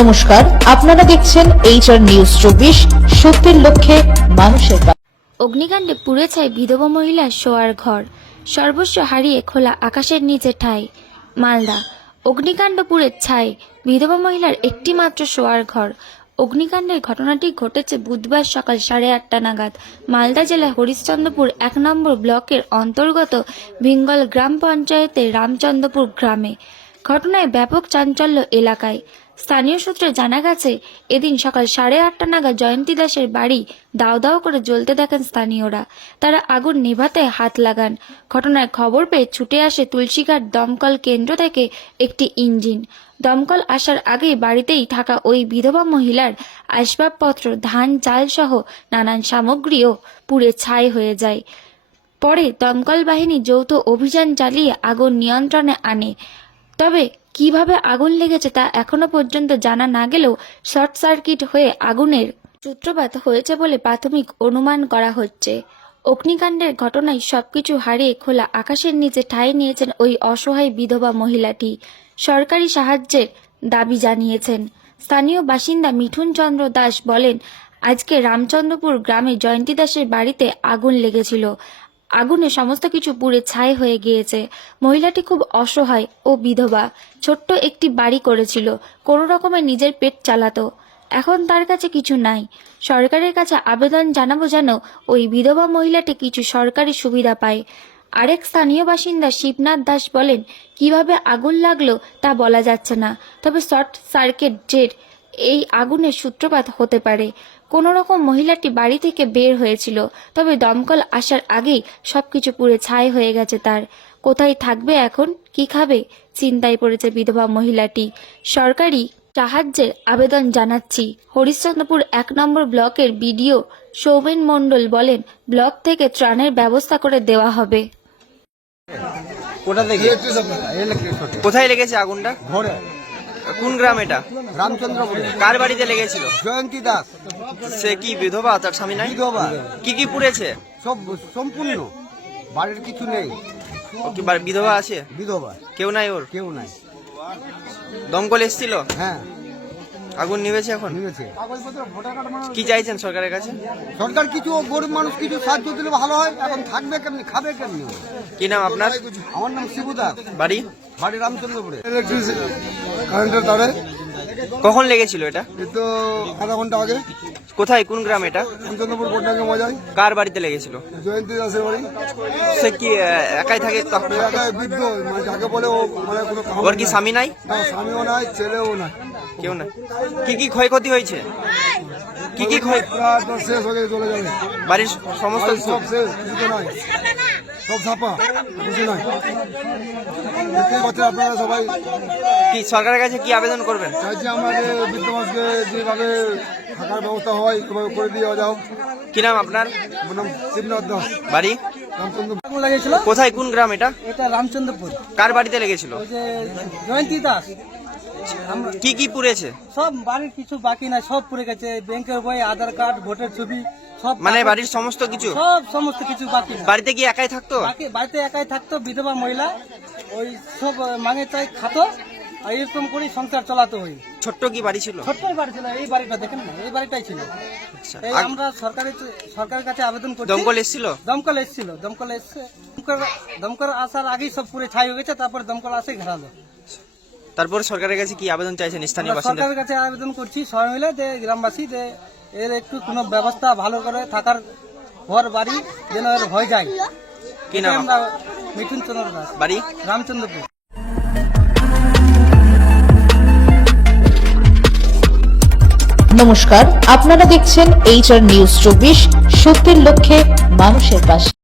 নমস্কার, আপনারা দেখছেন HR নিউজ 24, সত্যের লক্ষ্যে মানুষের পাশে। অগ্নিকাণ্ডে পুড়ে ছাই বিধবা মহিলার শোয়ার ঘর, সর্বস্ব হারিয়ে খোলা আকাশের নিচে ঠাঁই। মালদা, অগ্নিকাণ্ড পুড়ে ছাই বিধবা মহিলার একটি মাত্র শোয়ার ঘর। অগ্নিকাণ্ডের ঘটনাটি ঘটেছে বুধবার সকাল 8:30 নাগাদ মালদা জেলার হরিশ্চন্দ্রপুর 1 নম্বর ব্লকের অন্তর্গত ভিঙ্গল গ্রাম পঞ্চায়েতের রামচন্দ্রপুর গ্রামে। ঘটনায় ব্যাপক চাঞ্চল্য এলাকায়। স্থানীয় সূত্রে জানা গেছে, এদিন সকাল 8:30 নাগাদ জয়ন্তী দাসের বাড়ি দাও দাও করে জ্বলতে দেখেন স্থানীয়রা। তারা আগুন নেভাতে হাত লাগান। ঘটনার খবর পেয়ে ছুটে আসে তুলসীঘাট দমকল কেন্দ্র থেকে একটি ইঞ্জিন। দমকল আসার আগেই বাড়িতেই থাকা ওই বিধবা মহিলার আসবাবপত্র, ধান, চাল সহ নানান সামগ্রীও পুড়ে ছাই হয়ে যায়। পরে দমকল বাহিনী যৌথ অভিযান চালিয়ে আগুন নিয়ন্ত্রণে আনে। তবে কিভাবে আগুন লেগেছে তা এখনো পর্যন্ত জানা না গেলেও শর্ট সার্কিট হয়ে আগুনের সূত্রপাত হয়েছে বলে প্রাথমিক অনুমান করা হচ্ছে। অগ্নিকাণ্ডের ঘটনায় সবকিছু হারিয়ে খোলা আকাশের নিচে ঠাঁই নিয়েছেন ওই অসহায় বিধবা মহিলাটি। সরকারি সাহায্যের দাবি জানিয়েছেন। স্থানীয় বাসিন্দা মিঠুন চন্দ্র দাস বলেন, আজকে রামচন্দ্রপুর গ্রামে জয়ন্তী দাসের বাড়িতে আগুন লেগেছিল। আগুনে সমস্ত কিছু পুড়ে ছাই হয়ে গিয়েছে। মহিলাটি খুব অসহায় ও বিধবা। ছোট্ট একটি বাড়ি করেছিল, কোনো রকমে নিজের পেট চালাতো। এখন তার কাছে কিছু নাই। সরকারের কাছে আবেদন জানাবো যেন ওই বিধবা মহিলাটি কিছু সরকারি সুবিধা পায়। আরেক স্থানীয় বাসিন্দা শিবনাথ দাস বলেন, কিভাবে আগুন লাগলো তা বলা যাচ্ছে না, তবে শর্ট সার্কিট জেট এই আগুনের সূত্রপাত হতে পারে। কোন রকম মহিলাটি বাড়ি থেকে বের হয়েছিল, তবে দমকল আসার আগেই সবকিছু পুড়ে ছাই হয়ে গেছে তার। কোথায় থাকবে এখন, কি খাবে, চিন্তায় পড়েছে বিধবা মহিলাটি। সরকারি সাহায্যের আবেদন জানাচ্ছি। হরিশ্চন্দ্রপুর 1 নম্বর ব্লকের বিডিও সৌমেন মণ্ডল বলেন, ব্লক থেকে ত্রাণের ব্যবস্থা করে দেওয়া হবে। কোথায় লেগেছে আগুনটা? ঘরে। কোন গ্রাম এটা? রামচন্দ্রপুরে। কার বাড়িতে লেগেছিল? জয়ন্তী দাস। সে কি বিধবা? তার স্বামী নাই? বিধবা। কি কি পুড়েছে? সব সম্পূর্ণ, বাড়ির কিছু নেই। ও কি বিধবা আছে? বিধবা। কেউ নাই ওর? কেউ নাই। দমকল এসেছিল? হ্যাঁ, আগুন নিভেছে এখন? নিয়েছে। কি চাইছেন সরকারের কাছে? সরকার কিছু, গরিব মানুষ কিছু সাহায্য দিলে ভালো হয়। এখন থাকবে কেমনি, খাবে কেমনি? কি নাম আপনার? আমার নাম শিবু দাস। বাড়ি? বাড়ি রামচন্দ্রপুরে। কারেন্টের তারে। কখন লেগেছিল এটা? এই তো আধা ঘন্টা আগে। কোথায়, কোন গ্রাম এটা? রামচন্দ্রপুর কোটনাকে মজায়। কার বাড়িতে লেগেছিল? জয়ন্তী দাসের বাড়ি। সে কি একাই থাকে? এলাকায় বৃদ্ধ, মানে যাকে বলে ও, মানে কোনো কাম ওর কি নাই। স্বামী নাই? না, স্বামীও নাই, ছেলেও নাই। কেউ নাই। কি কি ক্ষয়ক্ষতি হয়েছে? কি কি ক্ষয়? রাত শেষ হয়ে চলে যাবে। বাড়ির সমস্ত বাড়ি কিছু? সব শেষ, কিছু নাই, সব ছাপা, কিছু নাই। দেখতেই পাচ্ছেন আপনারা সবাই। কি সরকারের কাছে কি আবেদন করবেন? চাইছি আমাদের বৃদ্ধ মানুষকে যেভাবে থাকার ব্যবস্থা হয় সেভাবে করে দিয়ে যাও। কি নাম আপনার? আমার নাম শিবনাথ দাস। বাড়ি? রামচন্দ্র। লাগেছিল কোথায়, কোন গ্রাম এটা? এটা রামচন্দ্রপুর। কার বাড়িতে লেগেছিল? ওই যে জয়ন্তী দাস। আমরা কি কি পুড়েছে? সব বাড়ির কিছু বাকি নাই, সব পুড়ে গেছে। ব্যাংকের বই, আধার কার্ড, ভোটের ছবি, সব মানে বাড়ির সমস্ত কিছু? সব সমস্ত কিছু বাকি নাই। বাড়িতে কি একাই থাকতো? বাড়িতে একাই থাকতো, বিধবা মহিলা। ওই সব মাঙে চাই খাতো, আর এরকম করে সংসার চালাতো। ওই ছোট্ট কি বাড়ি ছিল? ছোট্ট বাড়ি ছিল, এই বাড়িটা দেখেন না, এই বাড়িটাই ছিল। আচ্ছা, এই আমরা সরকারের কাছে আবেদন করছি। দমকল এসেছিল? দমকল এসেছিল, দমকল এসছে। দমকল আসার আগেই সব পুরে ছাই হয়ে গেছে, তারপরে দমকল আসে ঘেরালো। তারপর সরকারের কাছে কি আবেদন চাইছেন স্থানীয় আমরা বাসিন্দা? সরকারের কাছে আবেদন করছি সবাই মিলে, যে গ্রামবাসী, যে এর একটু কোনো ব্যবস্থা ভালো করে থাকার ঘর বাড়ি যেন এর হয়ে যায়। কি নাম? আমরা মিঠুন চন্দ্র দাস। বাড়ি? রামচন্দ্রপুর। নমস্কার, আপনারা দেখছেন HR নিউজ 24, সত্যের লক্ষ্যে মানুষের পাশে।